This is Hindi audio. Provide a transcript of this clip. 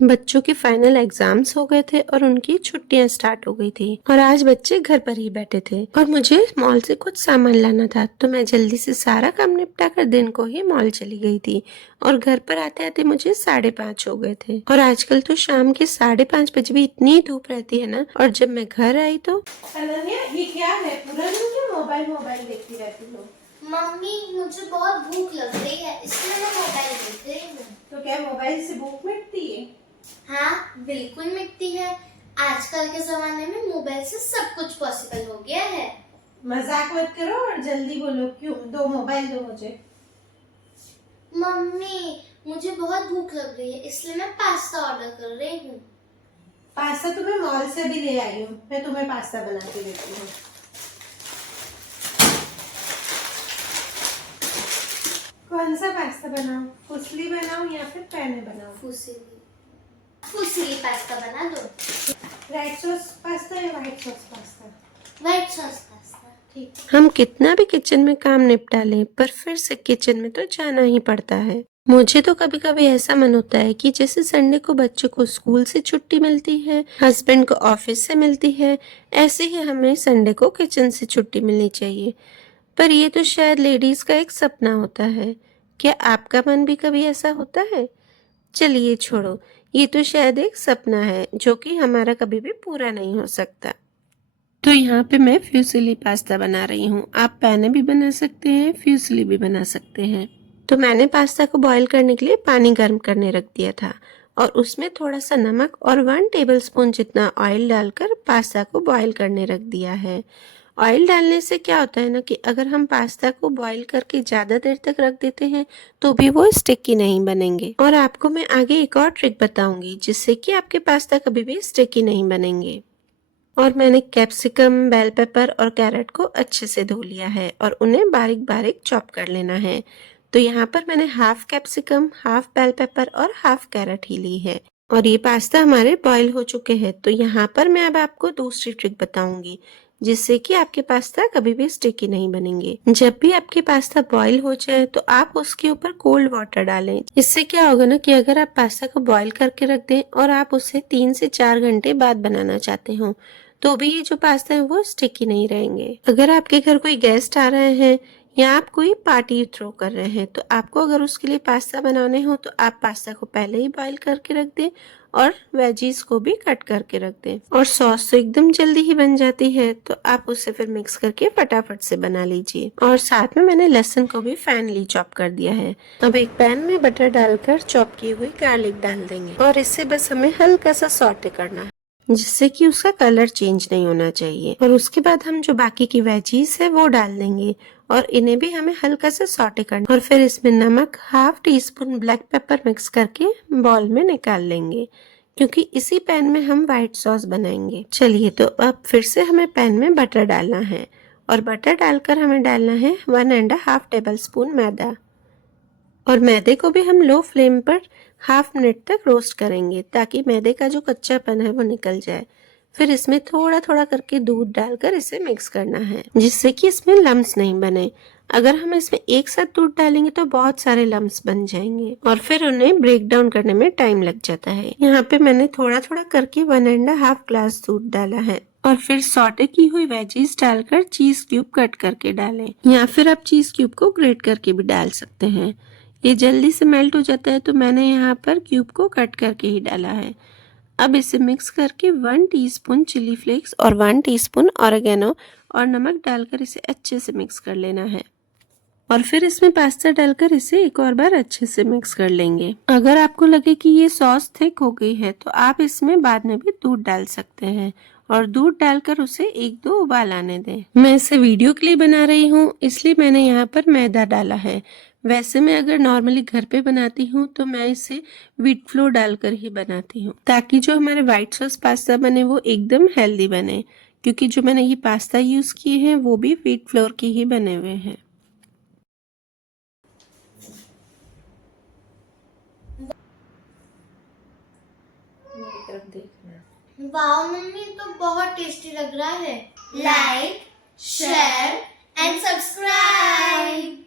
बच्चों के फाइनल एग्जाम्स हो गए थे और उनकी छुट्टियां स्टार्ट हो गई थी और आज बच्चे घर पर ही बैठे थे और मुझे मॉल से कुछ सामान लाना था, तो मैं जल्दी से सारा काम निपटा कर दिन को ही मॉल चली गई थी और घर पर आते आते मुझे 5:30 हो गए थे। और आजकल तो शाम के 5:30 बजे भी इतनी धूप रहती है ना। और जब मैं घर आई तो अनन्या, ये क्या है? पूरा दिन क्या मोबाइल मोबाइल देखती रहती हो? मम्मी, मुझे बहुत भूख लग रही है, इसलिए मैं मोबाइल देख रही हूँ। तो क्या मोबाइल से भूख मिटती है? हाँ, बिल्कुल मिटती है। आजकल के जमाने में मोबाइल से सब कुछ पॉसिबल हो गया है। मजाक मत करो और जल्दी बोलो, क्यों दो मोबाइल दो मुझे। मम्मी, मुझे बहुत भूख लग रही है, इसलिए मैं पास्ता ऑर्डर कर रही हूँ। पास्ता तुम्हें मॉल से भी ले आई हूँ, मैं तुम्हें पास्ता बना के देती हूँ। कौन सा पास्ता बनाऊं? फुसली बनाऊं या फिर पैने बनाऊं? फुसीली पास्ता बना दो। रेड सॉस पास्ता या white sauce pasta? White sauce pasta. ठीक। हम कितना भी किचन में काम निपटा लें पर फिर से किचन में तो जाना ही पड़ता है। मुझे तो कभी कभी ऐसा मन होता है कि जैसे संडे को बच्चों को स्कूल से छुट्टी मिलती है, हस्बैंड को ऑफिस से मिलती है, ऐसे ही हमें संडे को किचन से छुट्टी मिलनी चाहिए। पर ये तो शायद लेडीज का एक सपना होता है। क्या आपका मन भी कभी ऐसा होता है? चलिए छोड़ो, ये तो शायद एक सपना है जो कि हमारा कभी भी पूरा नहीं हो सकता। तो यहाँ पे मैं फ्यूसिली पास्ता बना रही हूँ। आप पैने भी बना सकते हैं, फ्यूसिली भी बना सकते हैं। तो मैंने पास्ता को बॉईल करने के लिए पानी गर्म करने रख दिया था और उसमें थोड़ा सा नमक और 1 टेबलस्पून जितना ऑयल डालकर पास्ता को बॉईल करने रख दिया है। ऑयल डालने से क्या होता है ना कि अगर हम पास्ता को बॉईल करके ज़्यादा देर तक रख देते हैं तो भी वो स्टिकी नहीं बनेंगे। और आपको मैं आगे एक और ट्रिक बताऊंगी जिससे कि आपके पास्ता कभी भी स्टिकी नहीं बनेंगे। और मैंने कैप्सिकम, बेल पेपर और कैरेट को अच्छे से धो लिया है और उन्हें बारीक बारीक चॉप कर लेना है। तो यहाँ पर मैंने half capsicum, half bell pepper और हाफ कैरेट ही ली है। और ये पास्ता हमारे बॉईल हो चुके हैं। तो यहाँ पर मैं अब आपको दूसरी ट्रिक बताऊंगी जिससे कि आपके पास्ता कभी भी स्टिकी नहीं बनेंगे। जब भी आपके पास्ता बॉईल हो जाए तो आप उसके ऊपर कोल्ड वाटर डालें। इससे क्या होगा ना कि अगर आप पास्ता को बॉईल करके रख दें और आप उसे 3 से 4 घंटे बाद बनाना चाहते हो तो भी ये जो पास्ता है वो स्टिकी नहीं रहेंगे। अगर आपके घर कोई गेस्ट आ रहे हैं या आप कोई पार्टी थ्रो कर रहे हैं तो आपको अगर उसके लिए पास्ता बनाने हो तो आप पास्ता को पहले ही बॉईल करके रख दें और वेजीज को भी कट करके रख दें। और सॉस तो एकदम जल्दी ही बन जाती है, तो आप उसे फिर मिक्स करके फटाफट से बना लीजिए। और साथ में मैंने लहसुन को भी फाइनली चॉप कर दिया है। अब एक पैन में बटर डालकर चॉप की हुई गार्लिक डाल देंगे और इससे बस हमें हल्का सा सॉटे करना है जिससे कि उसका कलर चेंज नहीं होना चाहिए। और उसके बाद हम जो बाकी की वेजीज है वो डाल देंगे और इन्हें भी हमें हल्का सा सॉटे करना और फिर इसमें नमक, half tea spoon black pepper mix करके बॉल में निकाल लेंगे क्योंकि इसी पैन में हम व्हाइट सॉस बनाएंगे। चलिए, तो अब फिर से हमें पैन में बटर डालना है और बटर डालकर हमें डालना है 1.5 टेबल स्पून मैदा। और मैदे को भी हम लो फ्लेम पर हाफ मिनट तक रोस्ट करेंगे ताकि मैदे का जो कच्चापन है वो निकल जाए। फिर इसमें थोड़ा थोड़ा करके दूध डालकर इसे मिक्स करना है जिससे कि इसमें लम्स नहीं बने। अगर हम इसमें एक साथ दूध डालेंगे तो बहुत सारे लम्स बन जाएंगे और फिर उन्हें ब्रेक डाउन करने में टाइम लग जाता है। यहाँ पे मैंने थोड़ा थोड़ा करके 1.5 ग्लास दूध डाला है और फिर सॉटे की हुई वेजीज डालकर चीज क्यूब कट करके डालें या फिर आप चीज क्यूब को ग्रेट करके भी डाल सकते हैं। ये जल्दी से मेल्ट हो जाता है तो मैंने यहाँ पर क्यूब को कट करके ही डाला है। अब इसे मिक्स करके 1 टीस्पून चिली फ्लेक्स और 1 टीस्पून ऑरिगेनो और नमक डालकर इसे अच्छे से मिक्स कर लेना है और फिर इसमें पास्ता डालकर इसे एक और बार अच्छे से मिक्स कर लेंगे। अगर आपको लगे कि ये सॉस थिक हो गई है तो आप इसमें बाद में भी दूध डाल सकते हैं और दूध डालकर उसे 1-2 उबाल आने दें। मैं इसे वीडियो के लिए बना रही हूँ इसलिए मैंने यहाँ पर मैदा डाला है। वैसे मैं अगर नॉर्मली घर पे बनाती हूँ तो मैं इसे व्हीट फ्लोर डालकर ही बनाती हूँ ताकि जो हमारे व्हाइट सॉस पास्ता बने वो एकदम हेल्दी बने, क्योंकि जो मैंने ये पास्ता यूज किए हैं वो भी व्हीट फ्लोर के ही बने हुए हैं। मेरी तरफ देखना। वाह मम्मी, तो बहुत टेस्टी लग रहा है। Like, share and subscribe.